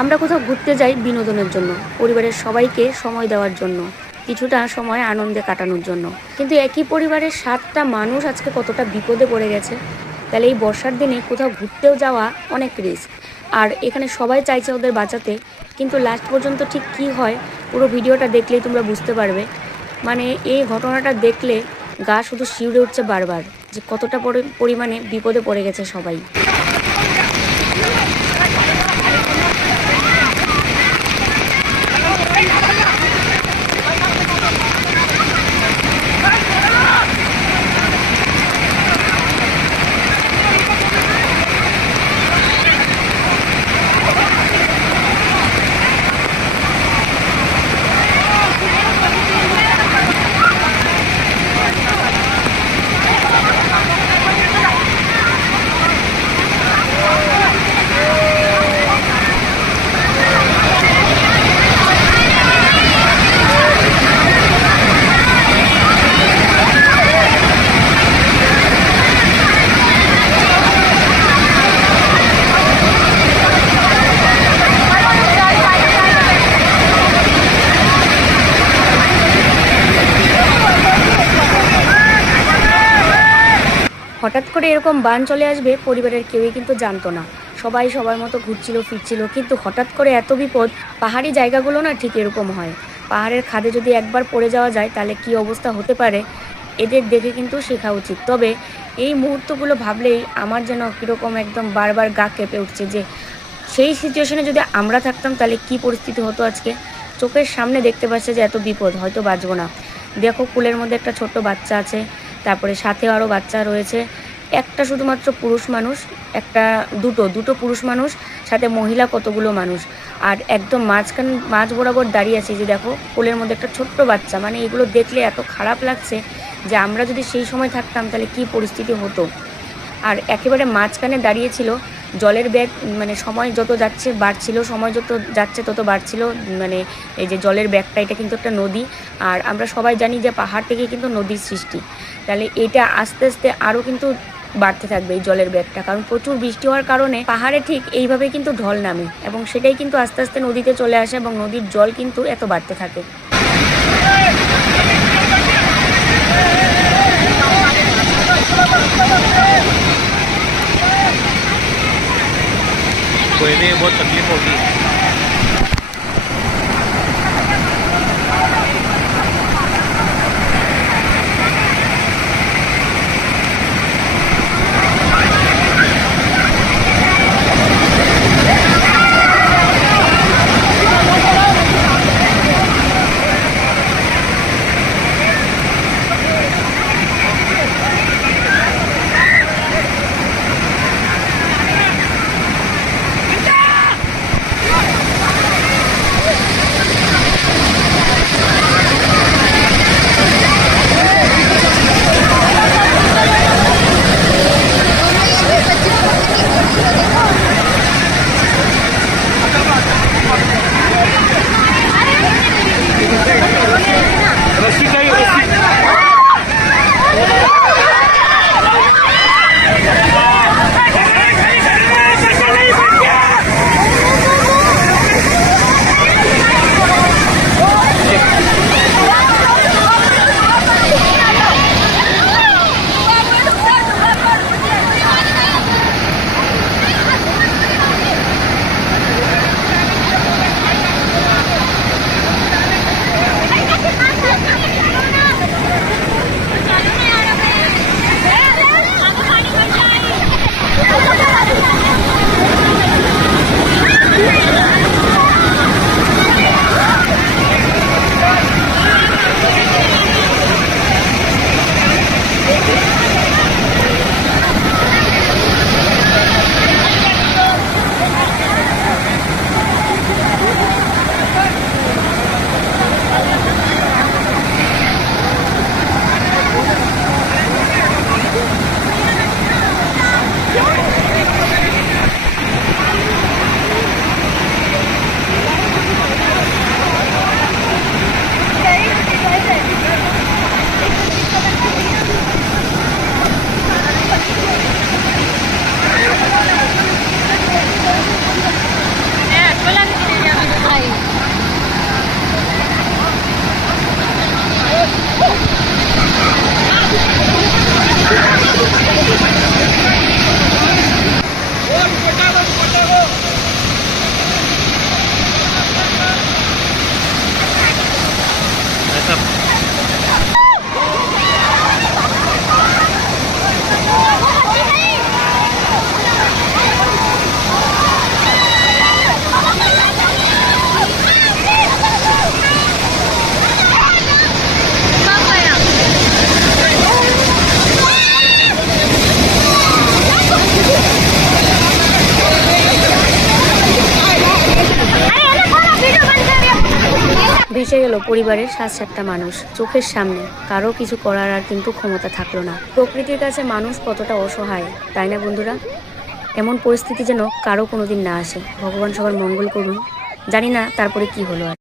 আমরা কোথাও ঘুরতে যাই বিনোদনের জন্য, পরিবারের সবাইকে সময় দেওয়ার জন্য, কিছুটা সময় আনন্দে কাটানোর জন্য। কিন্তু একই পরিবারের 7টা মানুষ আজকে কতটা বিপদে পড়ে গেছে। তাহলে এই বর্ষার দিনে কোথাও ঘুরতেও যাওয়া অনেক রিস্ক। আর এখানে সবাই চাইছে ওদের বাঁচাতে, কিন্তু লাস্ট পর্যন্ত ঠিক কী হয় পুরো ভিডিওটা দেখলেই তোমরা বুঝতে পারবে। মানে এই ঘটনাটা দেখলে গা শুধু শিউরে উঠছে বারবার, যে কতটা পরিমাণে বিপদে পড়ে গেছে সবাই। হঠাৎ করে এরকম বান চলে আসবে পরিবারের কেউই কিন্তু জানতো না। সবাই সবার মতো ঘুরছিল ফিরছিল, কিন্তু হঠাৎ করে এত বিপদ। পাহাড়ি জায়গাগুলো না ঠিক এরকম হয়। পাহাড়ের খাদে যদি একবার পড়ে যাওয়া যায় তাহলে কি অবস্থা হতে পারে, এদের দেখে কিন্তু শেখা উচিত। তবে এই মুহূর্তগুলো ভাবলেই আমার যেন কীরকম একদম বারবার গা কেঁপে উঠছে, যে সেই সিচুয়েশনে যদি আমরা থাকতাম তাহলে কি পরিস্থিতি হতো আজকে। চোখের সামনে দেখতে পাচ্ছে যে এত বিপদ, হয়তো বাঁচবো না। দেখো কুলের মধ্যে একটা ছোট্ট বাচ্চা আছে, তারপরে সাথে আরও বাচ্চা রয়েছে। একটা শুধুমাত্র পুরুষ মানুষ, দুটো পুরুষ মানুষ, সাথে মহিলা কতগুলো মানুষ। আর একদম মাঝ বরাবর দাঁড়িয়ে আছে, যে দেখো কোলের মধ্যে একটা ছোট্ট বাচ্চা। মানে এগুলো দেখলে এত খারাপ লাগছে যে আমরা যদি সেই সময় থাকতাম তাহলে কি পরিস্থিতি হতো। আর একেবারে মাঝখানে দাঁড়িয়েছিল জলের ব্যাগ, মানে সময় যত যাচ্ছে বাড়ছিল, সময় যত যাচ্ছে তত বাড়ছিল। মানে এই যে জলের ব্যাগটা, এটা কিন্তু একটা নদী। আর আমরা সবাই জানি যে পাহাড় থেকে কিন্তু নদীর সৃষ্টি। তাহলে এটা আস্তে আস্তে আরও কিন্তু বাড়তে থাকবে এই জলের ব্যাগটা, কারণ প্রচুর বৃষ্টি হওয়ার কারণে পাহাড়ে ঠিক এইভাবে কিন্তু ঢল নামে, এবং সেটাই কিন্তু আস্তে আস্তে নদীতে চলে আসে, এবং নদীর জল কিন্তু এত বাড়তে থাকে। कोई भी बहुत तकलीफ होगी। ভেসে গেল পরিবারের 7-8টা মানুষ চোখের সামনে। কারো কিছু করার আর কিন্তু ক্ষমতা থাকলো না। প্রকৃতির কাছে মানুষ কতটা অসহায়, তাই না বন্ধুরা? এমন পরিস্থিতি যেন কারো কোনোদিন না আসে। ভগবান সবার মঙ্গল করুন। জানি না তারপরে কি হলো আর।